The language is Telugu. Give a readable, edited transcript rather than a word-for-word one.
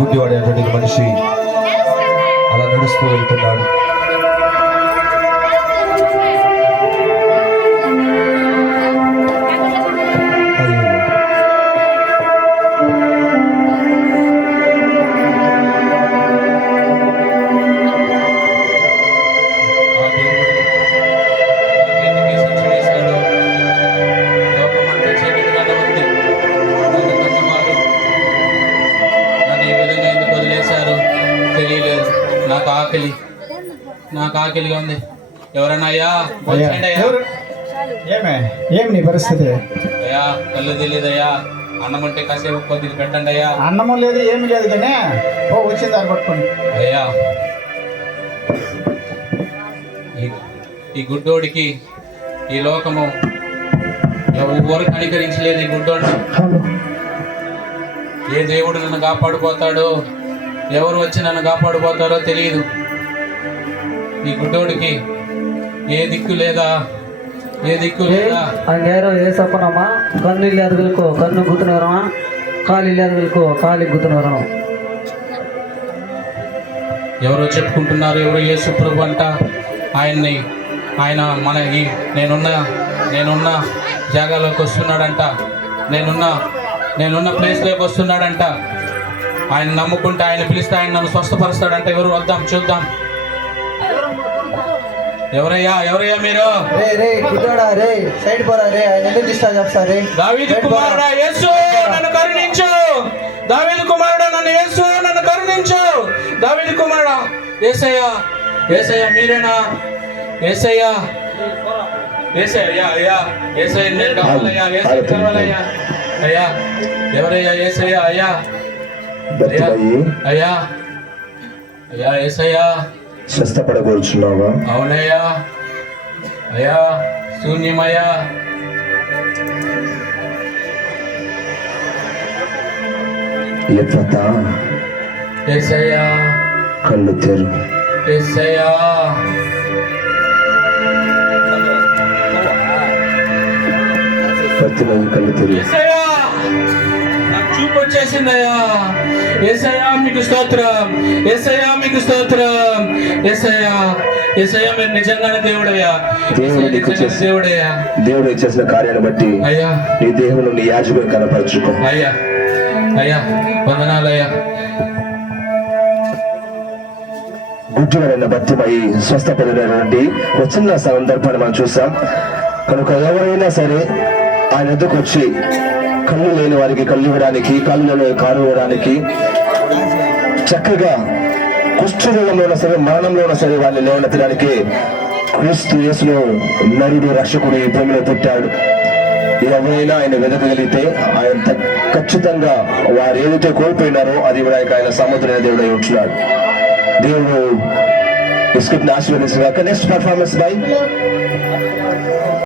గుడ్డివాడైనటువంటి మనిషి అలా నడుస్తూ వెళ్తున్నాడు. నాకు ఆకలిగా ఉంది. ఎవరన్నా అయ్యా ఏమి నీ పరిస్థితి? అయ్యా కళ్ళు తెలియదయ్యా, అన్నం ఉంటే కాసేపు కొద్దిగా పెట్టండి అయ్యా. అన్నము లేదు ఏమి లేదు కానీ ఓ వచ్చింది దాన్ని పట్టుకోండి. అయ్యా ఈ గుడ్డోడికి ఈ లోకము ఎవరు కనికరించలేదు. ఈ గుడ్డోడిని ఏ దేవుడు నన్ను కాపాడుపోతాడో, ఎవరు వచ్చి నన్ను కాపాడుపోతారో తెలియదు. ఈ గుడ్డోడికి ఏ దిక్కు లేదా, ఏ దిక్కు లేదా. అంగేరో ఏ సపనమ్మా కన్ను ఇల్లేదుగులకు కన్ను గుర్తునవరమా, కాలు ఇల్లేదుగులకు కాలి గుర్తునవరం. ఎవరో చెప్పుకుంటున్నారు, ఎవరో యేసు ప్రభు అంట ఆయన మన ఈ నేనున్న జాగాలోకి వస్తున్నాడంట, నేనున్న ప్లేస్లోకి వస్తున్నాడంట. ఆయన నమ్ముకుంటే, ఆయన పిలిస్తే ఆయన నన్ను స్వస్థపరుస్తాడంట. ఎవరు వద్దాం చూద్దాం. ఎవరయ్యా మీరు? దావీదు కుమారుడా యేసు నన్ను కరుణించు, దావీదు కుమారుడా నన్ను యేసు నన్ను కరుణించు. దావీదు కుమారుడా యేసయ్యా, యేసయ్యా మీరేనా? యేసయ్యా అయ్యా యేసయ్య నేను కావాలయ్యా, యేసయ్య కావాలయ్యా. అయ్యా ఎవరయ్యా? యేసయ్యా అయ్యా అయ్యా అయ్యా యేసయ్యా. స్వస్థపడగోరుచున్నావా? అవునయ్యా. అయ్యా శూన్యమయ్యా. ఎఫ్రతా యేసయ్యా కళ్ళు తెరు. యేసయ్యా కళ్ళు తెరు. యేసయ్యా నాకు చూపు వచ్చేసిందయ్యా. యేసయ్యా మీకు స్తోత్రం, యేసయ్యా మీకు స్తోత్రం. యేసయ్యా మీరు నిజంగానే దేవుడయ్యా, దేవుడయ్యా. దేవుడు చేసిన కార్యాన్ని బట్టి అయ్యా నీ దేవుడు నీ యాజకుని కనపరచుకో. అయ్యా వందనాలయ్యా. గుడ్డివాడైన బత్తిమై స్వస్థపడినటువంటి ఒక చిన్న సందర్భాన్ని మనం చూసాం. కనుక ఎవరైనా సరే ఆయన ఎదుకు వచ్చి కళ్ళు లేని వారికి కళ్ళు ఇవ్వడానికి, కళ్ళలో కారు ఇవ్వడానికి, చక్కగా కుష్ఠరోగంలో సరే మరణంలో సరే వాళ్ళని లేవనెత్తడానికి క్రీస్తు యేసులో నరుడు రక్షకుడు ఈ భూమిలో పుట్టాడు. ఎవరైనా ఆయన వెదకగలిగితే ఆయన ఖచ్చితంగా వారు ఏదైతే కోల్పోయినారో అది కూడా ఆయన సముద్రైన దేవుడై ఉంటున్నాడు. దేవుడు ఈ స్క్రిప్ట్ ఆశీర్వదించగాక. Next performance by